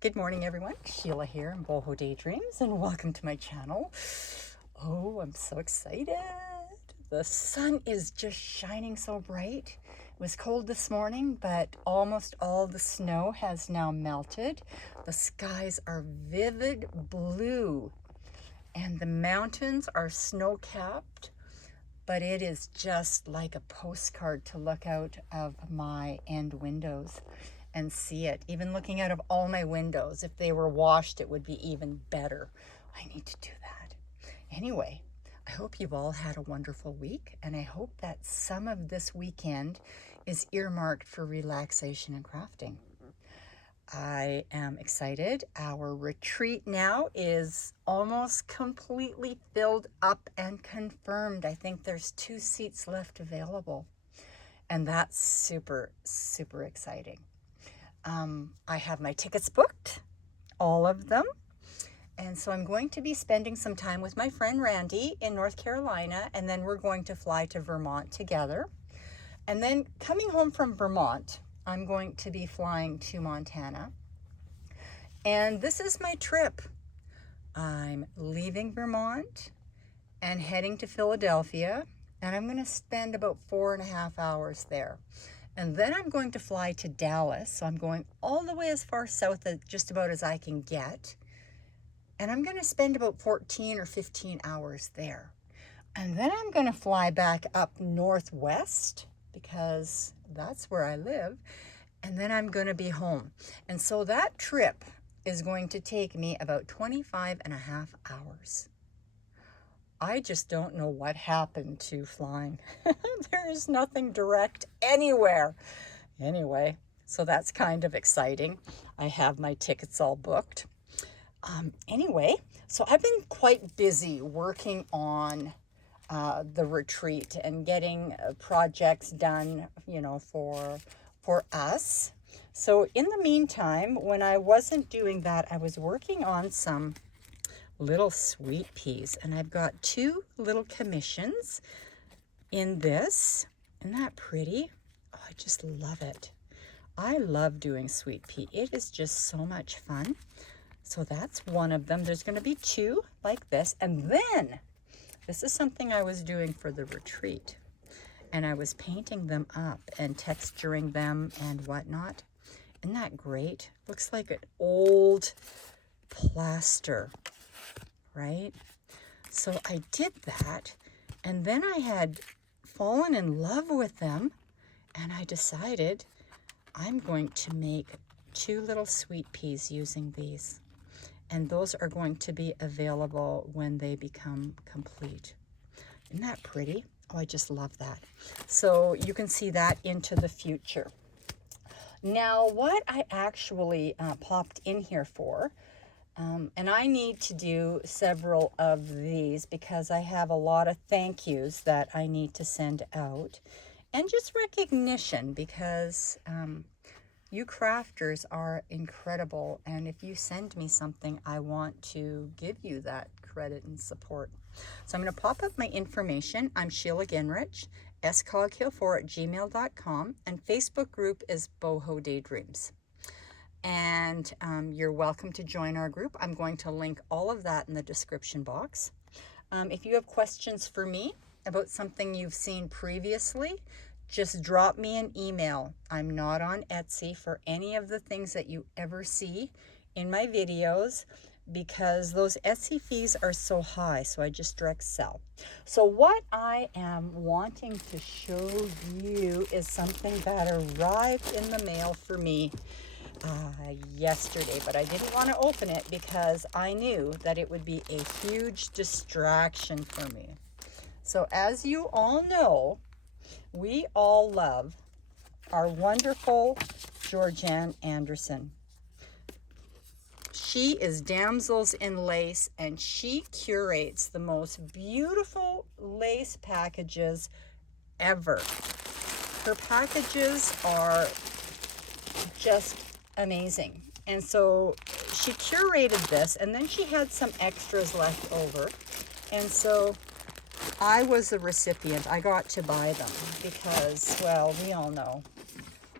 Good morning, everyone. Sheila here in Bohodaydreams, and welcome to my channel. Oh, I'm so excited. The sun is just shining so bright. It was cold this morning, but almost all the snow has now melted. The skies are vivid blue, and the mountains are snow-capped, but it is just like a postcard to look out of my end windows and see it. Even looking out of all my windows, if they were washed, it would be even better. I need to do that. Anyway, I hope you've all had a wonderful week, and I hope that some of this weekend is earmarked for relaxation and crafting. I am excited. Our retreat now is almost completely filled up and confirmed. I think there's 2 seats left available, and that's super, super exciting. I have my tickets booked, all of them. And so I'm going to be spending some time with my friend Randy in North Carolina, and then we're going to fly to Vermont together. And then coming home from Vermont, I'm going to be flying to Montana. And this is my trip. I'm leaving Vermont and heading to Philadelphia, and I'm going to spend about 4.5 hours there. And then I'm going to fly to Dallas. So I'm going all the way as far south as just about as I can get. And I'm going to spend about 14 or 15 hours there. And then I'm going to fly back up northwest because that's where I live. And then I'm going to be home. And so that trip is going to take me about 25.5 hours. I just don't know what happened to flying. There is nothing direct anywhere. Anyway, so that's kind of exciting. I have my tickets all booked. Anyway, so I've been quite busy working on the retreat and getting projects done, for us. So in the meantime, when I wasn't doing that, I was working on some little sweet peas, and I've got 2 little commissions in this. Isn't that pretty? Oh, I just love it. I love doing sweet pea. It is just so much fun. So that's one of them. There's going to be 2 like this, and then this is something I was doing for the retreat, and I was painting them up and texturing them and whatnot. Isn't that great? Looks like an old plaster, right? So I did that, and then I had fallen in love with them, and I decided I'm going to make 2 little sweet peas using these, and those are going to be available when they become complete. Isn't that pretty? Oh, I just love that. So you can see that into the future. Now, what I actually popped in here for, and I need to do several of these because I have a lot of thank yous that I need to send out, and just recognition because you crafters are incredible, and if you send me something, I want to give you that credit and support. So I'm going to pop up my information. I'm Sheila Ginrich, scoghill4@gmail.com, and Facebook group is Bohodaydreams. And you're welcome to join our group. I'm going to link all of that in the description box. If you have questions for me about something you've seen previously, just drop me an email. I'm not on Etsy for any of the things that you ever see in my videos because those Etsy fees are so high, so I just direct sell. So what I am wanting to show you is something that arrived in the mail for me yesterday, but I didn't want to open it because I knew that it would be a huge distraction for me. So as you all know, we all love our wonderful Georganne Anderson. She is Damsels in Lace, and she curates the most beautiful lace packages ever. Her packages are just amazing. And so she curated this, and then she had some extras left over. And so I was the recipient. I got to buy them because, well, we all know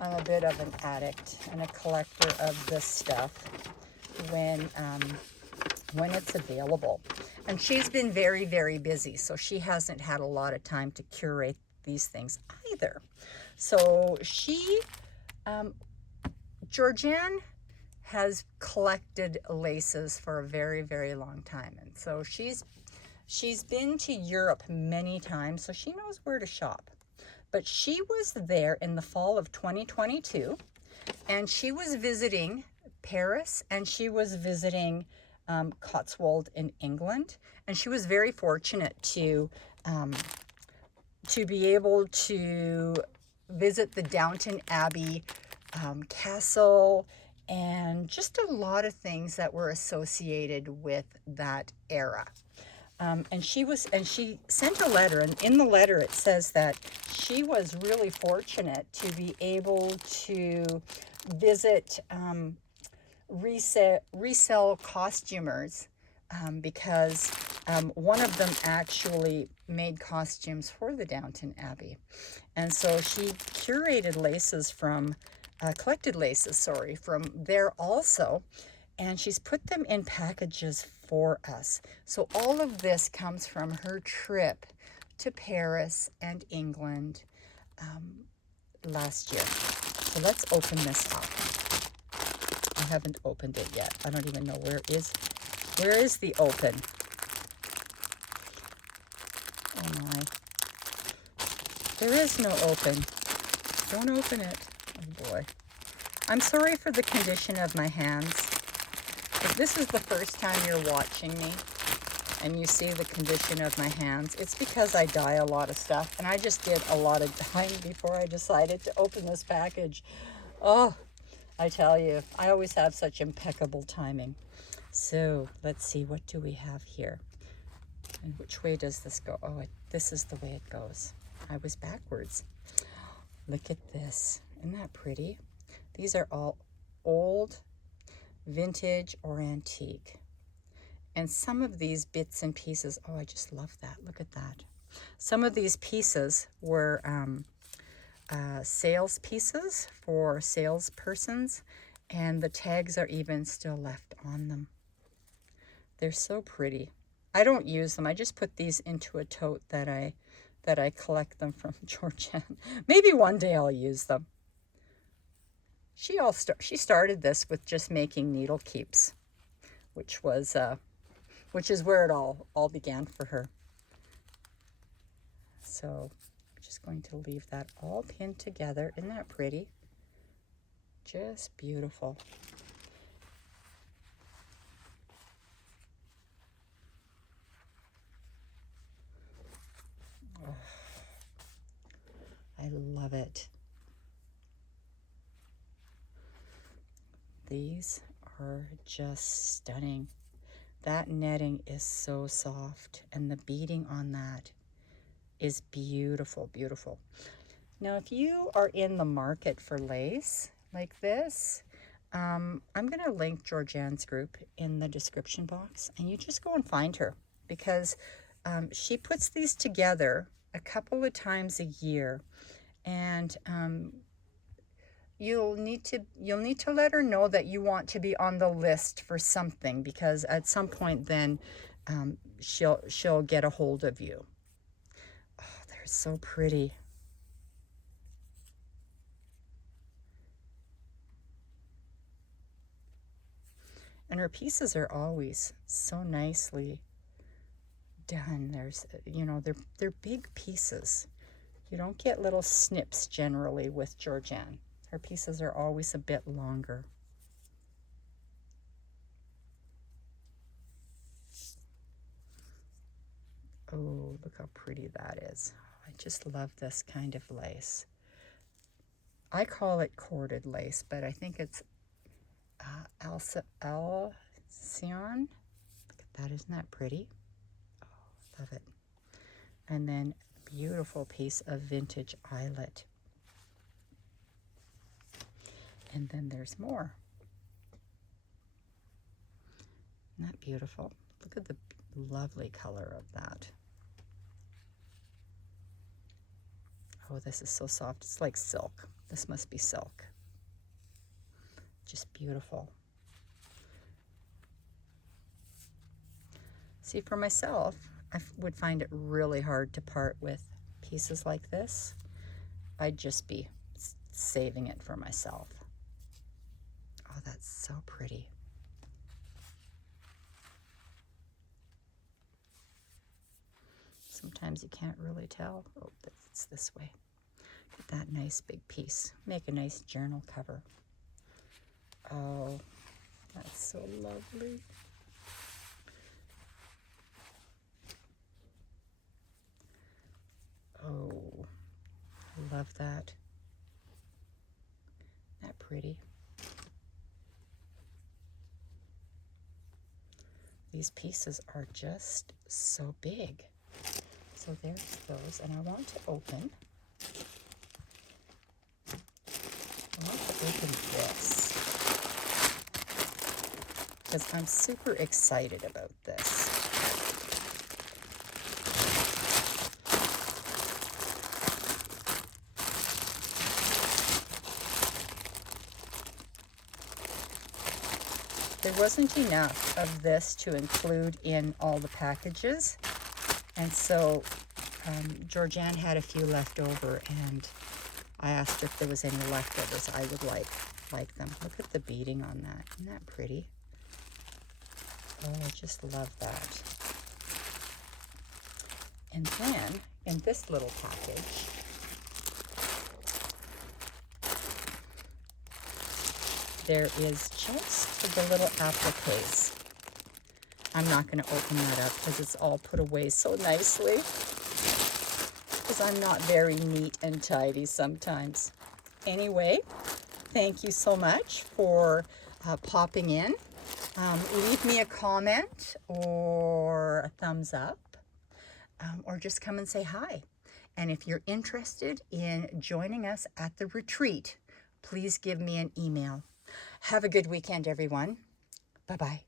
I'm a bit of an addict and a collector of this stuff. when it's available. And she's been very, very busy, so she hasn't had a lot of time to curate these things either. So Georganne has collected laces for a very, very long time. And so she's been to Europe many times, so she knows where to shop. But she was there in the fall of 2022, and she was visiting Paris, and she was visiting Cotswold in England, and she was very fortunate to be able to visit the Downton Abbey castle, and just a lot of things that were associated with that era. And she sent a letter, and in the letter it says that she was really fortunate to be able to visit resell costumers, because one of them actually made costumes for the Downton Abbey. And so she curated laces from, collected laces, sorry, from there also. And she's put them in packages for us. So all of this comes from her trip to Paris and England last year. So let's open this up. I haven't opened it yet. I don't even know where is the open. Oh my. There is no open. Don't open it. Oh boy. I'm sorry for the condition of my hands. If this is the first time you're watching me and you see the condition of my hands, it's because I dye a lot of stuff, and I just did a lot of dyeing before I decided to open this package. Oh, I tell you, I always have such impeccable timing. So let's see, what do we have here? And which way does this go? Oh, this is the way it goes. I was backwards. Look at this. Isn't that pretty? These are all old, vintage, or antique. And some of these bits and pieces, oh, I just love that. Look at that. Some of these pieces were sales pieces for salespersons, and the tags are even still left on them. They're so pretty. I don't use them. I just put these into a tote that I collect them from Georganne. Maybe one day I'll use them. She started this with just making needle keeps, which is where it all began for her. So I'm just going to leave that all pinned together. Isn't that pretty? Just beautiful. Oh, I love it. These are just stunning. That netting is so soft, and the beading on that is beautiful, beautiful. Now, if you are in the market for lace like this, I'm going to link Georganne's group in the description box, and you just go and find her, because she puts these together a couple of times a year, and you'll need to let her know that you want to be on the list for something, because at some point then she'll get a hold of you. Oh, they're so pretty. And her pieces are always so nicely done. There's, they're big pieces. You don't get little snips generally with Georganne. Her pieces are always a bit longer. Oh, look how pretty that is. I just love this kind of lace. I call it corded lace, but I think it's Alcyon. Look at that, isn't that pretty? Oh, love it. And then beautiful piece of vintage eyelet. And then there's more. Isn't that beautiful? Look at the lovely color of that. Oh, this is so soft. It's like silk. This must be silk. Just beautiful. See, for myself, I would find it really hard to part with pieces like this. I'd just be saving it for myself. Oh, that's so pretty. Sometimes you can't really tell. Oh, it's this way. Get that nice big piece. Make a nice journal cover. Oh, that's so lovely. Oh, I love that. Isn't that pretty? These pieces are just so big. So there's those, and I want to open. I want to open this because I'm super excited about this. There wasn't enough of this to include in all the packages, and so Georganne had a few left over, and I asked her if there was any leftovers. I would like them. Look at the beading on that. Isn't that pretty? Oh, I just love that. And then in this little package, there is just the little appliques. I'm not going to open that up because it's all put away so nicely. Because I'm not very neat and tidy sometimes. Anyway, thank you so much for popping in. Leave me a comment or a thumbs up, or just come and say hi. And if you're interested in joining us at the retreat, please give me an email. Have a good weekend, everyone. Bye-bye.